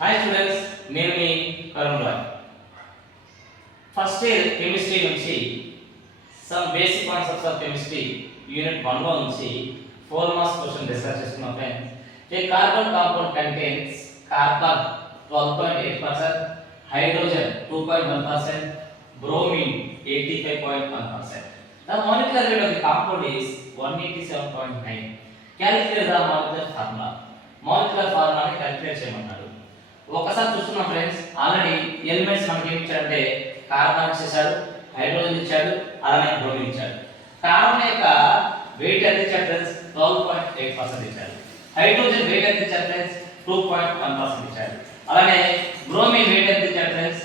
Hi students, నేను మీ Karun Roy. First year chemistry నుంచి some basic concepts of chemistry unit 1 లో నుంచి 4 మార్క్స్ క్వశ్చన్ డిస్కస్ చేసుకున్నాం friends. A carbon compound contains carbon 12.8%, hydrogen 2.1%, bromine 85.1%. The molecular weight of the compound is 187.9. Calculate the molecular formula. Molecular formula ని calculate చేయమన్నాడు. ఒకసారి చూస్తున్నాం friends, already elements మనకి ఏమి ఇచ్చాడంటే కార్బన్ ఇచ్చాడు, హైడ్రోజన్ ఇచ్చాడు, అలానే బ్రోమిన్ ఇచ్చాడు. కార్బన్ యొక్క వెయిట్ ఎంత ఇచ్చాడు ఫ్రెండ్స్? 12.8% ఇచ్చాడు. హైడ్రోజన్ వెయిట్ ఎంత ఇచ్చాడు ఫ్రెండ్స్? 2.1% ఇచ్చాడు. అలానే బ్రోమిన్ వెయిట్ ఎంత ఇచ్చాడు ఫ్రెండ్స్?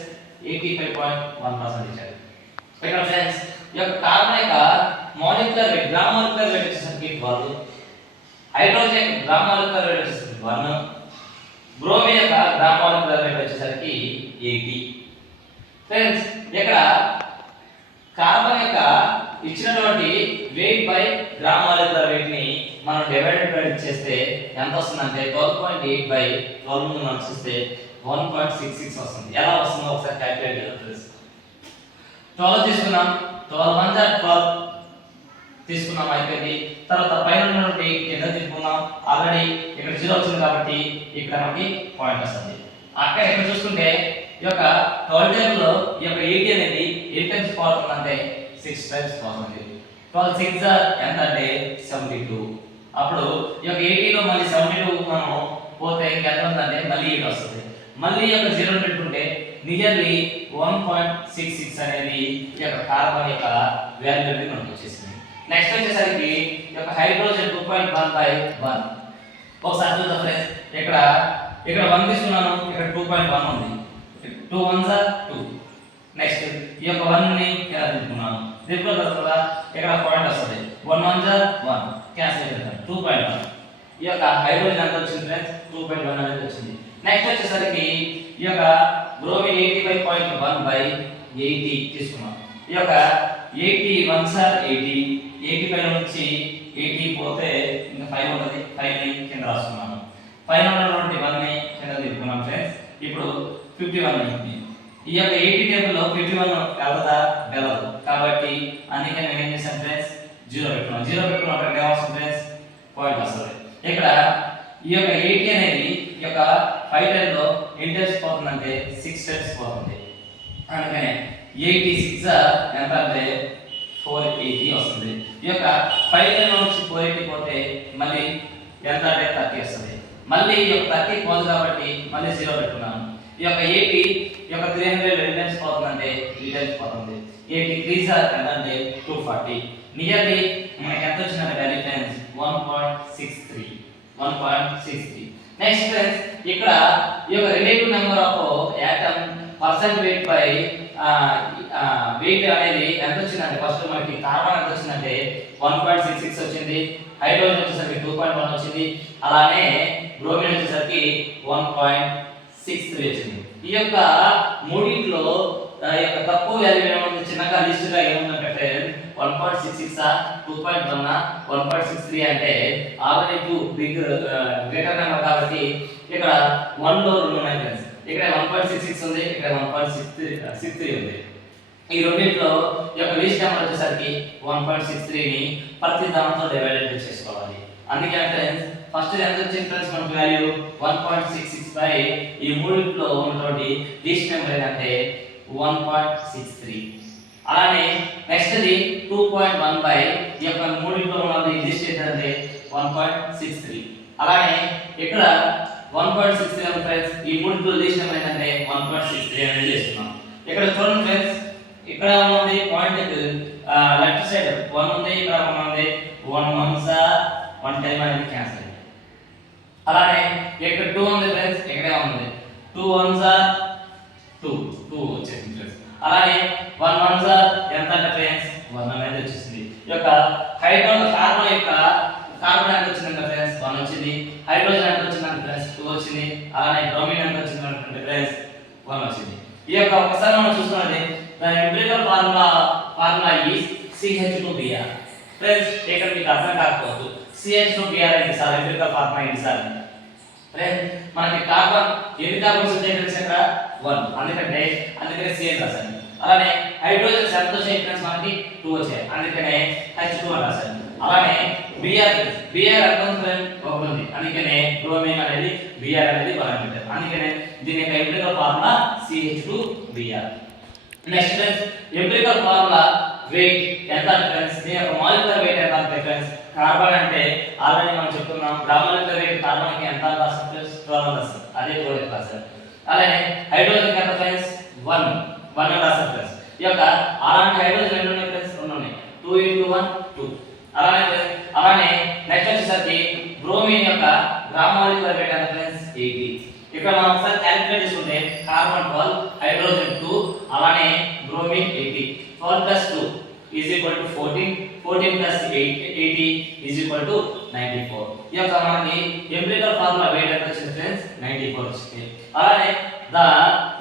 85.1% ఇచ్చాడు. ఇక్కడ ఫ్రెండ్స్ ఈ యొక్క కార్బన్ యొక్క molecular weight, gram molecular weight వచ్చేసరికి 12, హైడ్రోజన్ గ్రామ్ మాలిక్యులర్ వెయిట్ వచ్చేసరికి 1, బ్రోమిన్ యొక్క గ్రామ్ మాలిక్యులర్ వెయిట్ వచ్చేసరికి 80. ఫ్రెండ్స్ ఇక్కడ కార్బన్ యొక్క ఇచ్చినటువంటి weight by gram molecular weight ని మనం డివైడెడ్ చేస్తే ఎంత వస్తుందంటే 12.8 బై 12 ని మనం చూస్తే 1.66 వస్తుంది. ఎలా వస్తుందో ఒకసారి క్యాలిక్యులేట్ చేద్దాం ఫ్రెండ్స్. 12 తీసుకున్నాం, 12 1 12 తీసుకున్నాం అయిపోయింది. తర్వాత పైన ఉన్నటువంటి కింద తీసుకున్నాం, ఆల్రెడీ ఇక్కడ 0 వచ్చింది కాబట్టి ఇక్కడ మనకి పాయింట్ వస్తుంది. అక్కడ ఇక్కడ చూసుకుంటే ఈ యొక్క 12 టేబుల్ లో ఈ యొక్క 80 అనేది ఎన్ని టైమ్స్ పోతుందంటే 6 టైమ్స్ పోతుంది. 12 6 ఎంత అంటే 72. అప్పుడు ఈ యొక్క 80 లో మళ్ళీ 72 మనం పోతే ఎంత ఉందంటే మళ్ళీ 8 వస్తుంది. మళ్ళీ ఈ యొక్క 0 పెట్టుకుంటే నియర్లీ 1.66 అనేది ఈ యొక్క కార్బన్ యొక్క వాల్యూ అనేది మనకు వచ్చేసింది. నెక్స్ట్ వచ్చేసరికి ఈ యొక్క హైడ్రోజన్ 2.1 బై 1. ఒకసారి చూద్దాం ఫ్రెండ్స్, ఇక్కడ 1 తీసుకున్నాను, ఇక్కడ 2.1 ఉంది. 2 1s are 2. నెక్స్ట్ ఈ యొక్క 1 ని ఇలా తీసుకున్నాను, దీంట్లో తర్వాత ఇక్కడ పాయింట్ వస్తుంది. 1 1s are 1 క్యాన్సిల్ చేద్దాం. 2.1 ఈ యొక్క హైడ్రోజన్ ఎంత వచ్చింది ఫ్రెండ్స్? 2.1 అనేది వచ్చింది. నెక్స్ట్ వచ్చేసరికి ఈ యొక్క బ్రోమిన్ 85.1 బై 80 తీసుకున్నాం. ఈ యొక్క 80 1s are 80, 85 నుంచి 80 పోతే ఇంకా 5 ఉంటుంది. 5 ని కింద రాసుకున్నాను. పైన ఉన్నటువంటి 1 ని కింద తీసుకున్నాం ఫ్రెండ్స్. ఇప్పుడు 51 అయింది. ఈ యొక్క 80 టేబుల్ లో 51 వెళ్తుందా? వెళ్ళదు. కాబట్టి అందుకే నేను ఏం చేశాను ఫ్రెండ్స్? 0 పెట్టుకున్నాను. 0 పెట్టుకున్నప్పుడు అక్కడ ఏమొస్తుంది ఫ్రెండ్స్? పాయింట్ వస్తుంది. ఇక్కడ ఈ యొక్క 80 అనేది ఈ యొక్క 5 టైమ్స్ లో ఎన్ని టైమ్స్ పోతుందంటే 6 టైమ్స్ పోతుంది. అందుకనే 86 ఎంత అంటే 480 వస్తుంది. ఈ యొక్క 5 టైమ్స్ నుంచి 480 పోతే మళ్ళీ ఎంత అంటే 30 వస్తుంది. మళ్ళీ ఈ యొక్క 30 పోదు కాబట్టి మళ్ళీ 0 పెట్టుకున్నాను. ఈ యొక్క 80 ఈ యొక్క 300 ఎన్ని టైమ్స్ పోతుందంటే 3 టైమ్స్ పోతుంది. 83 ఎంత అంటే 240. నియర్లీ మనకి ఎంత వచ్చిందంటే వాల్యూ ఫ్రెండ్స్ 1.63. నెక్స్ట్ ఫ్రెండ్స్ ఇక్కడ ఈ యొక్క relative number of atom percent weight by weight అనేది ఎంత వచ్చిందంటే ఫస్ట్ మనకి కార్బన్ ఎంత వచ్చిందంటే 1.66 వచ్చింది, హైడ్రోజన్ వచ్చేసరికి 2.1 వచ్చింది, అలానే బ్రోమిన్ వచ్చేసరికి 1.63 వచ్చింది. ఈ యొక్క మూడింట్లో ఈ యొక్క తక్కువ వాల్యూ ఏముంది? చిన్నగా లిస్ట్ గా ఏముందంటే ఫ్రెండ్స్ 1.66 2.1 1.63 అంటే ఆల్రెడీ 2 బిగ్ గ్రేటర్ నెంబర్ కాబట్టి ఇక్కడ 1 లో 2 ఉన్నాయి ఫ్రెండ్స్. ఇక్కడ 1.66 ఉంది, ఇక్కడ 1.63 ఉంది. ఈ రెండింటిలో ఈ యొక్క లీస్ట్ నెంబర్ వచ్చేసరికి 1.63 ని ప్రతి దాంతో డివైడెడ్ చేసుకోవాలి. అందుకే ఫ్రెండ్స్ ఫస్ట్ ఎంత వచ్చింది ఫ్రెండ్స్ మనకు వాల్యూ 1.66 బై ఈ మూడింటిలో ఉన్నటువంటి లీస్ట్ నెంబర్ ఏంటంటే 1.63. అలానే నెక్స్ట్ ది 2.1 బై ఈ యొక్క మూడింటిలో ఉన్నది లిస్ట్ ఏంటంటే 1.63. అలానే ఇక్కడ 1.63 ఫ్రెండ్స్ ఈ మూడింటిలో లిస్ట్ నెంబర్ ఏంటంటే 1.63 అనేది చేస్తున్నాం. ఇక్కడ చూడండి ఫ్రెండ్స్, ఇక్కడ ఉంది పాయింట్ లెఫ్ట్ సైడ్ 1 ఉంది, ఇక్కడ ఉంది 1 1s 1 టైం అనేది క్యాన్సిల్ అయింది. అలానే ఇక్కడ 2 ఉంది ఫ్రెండ్స్, ఇక్కడ ఉంది 2 1s 2 వచ్చేసింది ఫ్రెండ్స్. అలానే 1 1s ఎంత అంటే ఫ్రెండ్స్ 1 అనేది వచ్చేసింది. ఈ యొక్క హైడ్రోజన్ కార్బన్ యొక్క కార్బన్ ఎంత వచ్చిందంటే ఫ్రెండ్స్ 1 వచ్చింది, హైడ్రోజన్ ఎంత వచ్చిందంటే ఫ్రెండ్స్ 2 వచ్చింది, అలానే బ్రోమిన్ ఎంత వచ్చిందంటే ఫ్రెండ్స్ 1 వచ్చింది. ఈ యొక్క ఒకసారి మనం చూసుకున్నది the empirical formula is CH2Br. Friends ఇక్కడ మీకు అర్థం కాకపోవచ్చు CH2Br అనేది సార్ ఎంపిరికల్ ఫార్ములా ఏంటి సార్? మనకి కార్బన్ ఎన్ని కార్బన్స్ ఉంటాయి ఫ్రెండ్స్ ఇక్కడ 1 అందుకనే CN రాశాను. అలానే హైడ్రోజన్ ఎంత వచ్చాయి ఫ్రెండ్స్ మనకి 2 వచ్చాయి అందుకనే H2 అని రాశాను. అలానే Br ఎంత ఉంది ఫ్రెండ్స్ 1 ఉంది అందుకనే బ్రోమిన్ అనేది Br అనేది 1 మీటర్ అందుకనే దీని యొక్క empirical formula CH2Br. Next friends empirical formula wait ఎంత ఫ్రెండ్స్ దీని యొక్క మాలిక్యులర్ వెయిట్ ఎంత అంటే ఫ్రెండ్స్ కార్బన్ అంటే ఆల్రెడీ మనం చెప్పుకున్నాం మాలిక్యులర్ వెయిట్ కార్బన్ కి ఎంత రాస్తాం ఫ్రెండ్స్ 12 రాస్తాం అదే 12 రాస్తాం. అలానే హైడ్రోజన్ ఎంత ఫ్రెండ్స్ 1 రాస్తాం ఫ్రెండ్స్. ఈ యొక్క అలాంటి హైడ్రోజన్ ఎన్ని ఉన్నాయి ఫ్రెండ్స్ 2 ఉన్నాయి 2 * 1 2. అలానే నెక్స్ట్ వచ్చేసరికి బ్రోమిన్ యొక్క గ్రామ్ మాలిక్యులర్ వెయిట్ ఎంత ఫ్రెండ్స్ 80. ఇక్కడ మనం ఒకసారి క్యాలిక్యులేట్ చేసుకుంటే కార్బన్ 12 హైడ్రోజన్ 2 అలానే బ్రోమిన్ 80 12 + 2 = 14 + 80 = 94. ఈ యొక్క మనకి ఎంపిరికల్ ఫార్ములా వెయిట్ ఎంత వచ్చింది ఫ్రెండ్స్ 94 వచ్చింది. అలానే ద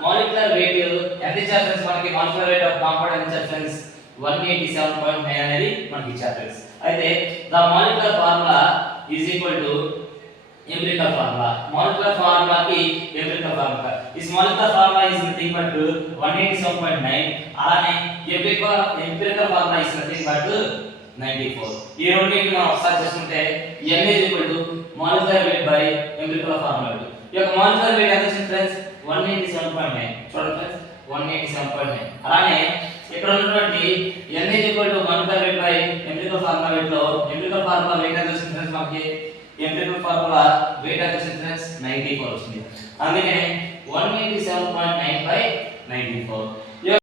మాలిక్యులర్ వెయిట్ ఎంత ఇచ్చారు ఫ్రెండ్స్ మనకి మాలిక్యులర్ వెయిట్ ఆఫ్ కాంపౌండ్ ఎంత ఇచ్చారు ఫ్రెండ్స్ 187.9 అనేది మనకి ఇచ్చారు ఫ్రెండ్స్. అయితే the molecular formula empirical formula molecular formula की empirical formula इस molecular formula is nothing but 187.9 అలానే empirical formula is nothing but 94. ఈ రెండింటిని మనం ఒకసారి చేసుకుంటే n molecular weight by empirical formula. ఈ యొక్క molecular weight ఎంత వచ్చింది ఫ్రెండ్స్ 187.9 చూడండి ఫ్రెండ్స్ 187.9. అలానే ఇక్కడ ఉన్నటువంటి n molecular weight by empirical formula weight లో empirical formula weight ఎంత వచ్చింది ఫ్రెండ్స్ మనకి empirical formula weight ఎంత వచ్చింది ఫ్రెండ్స్ 94 వచ్చింది. అందుకనే 187.9 by 94.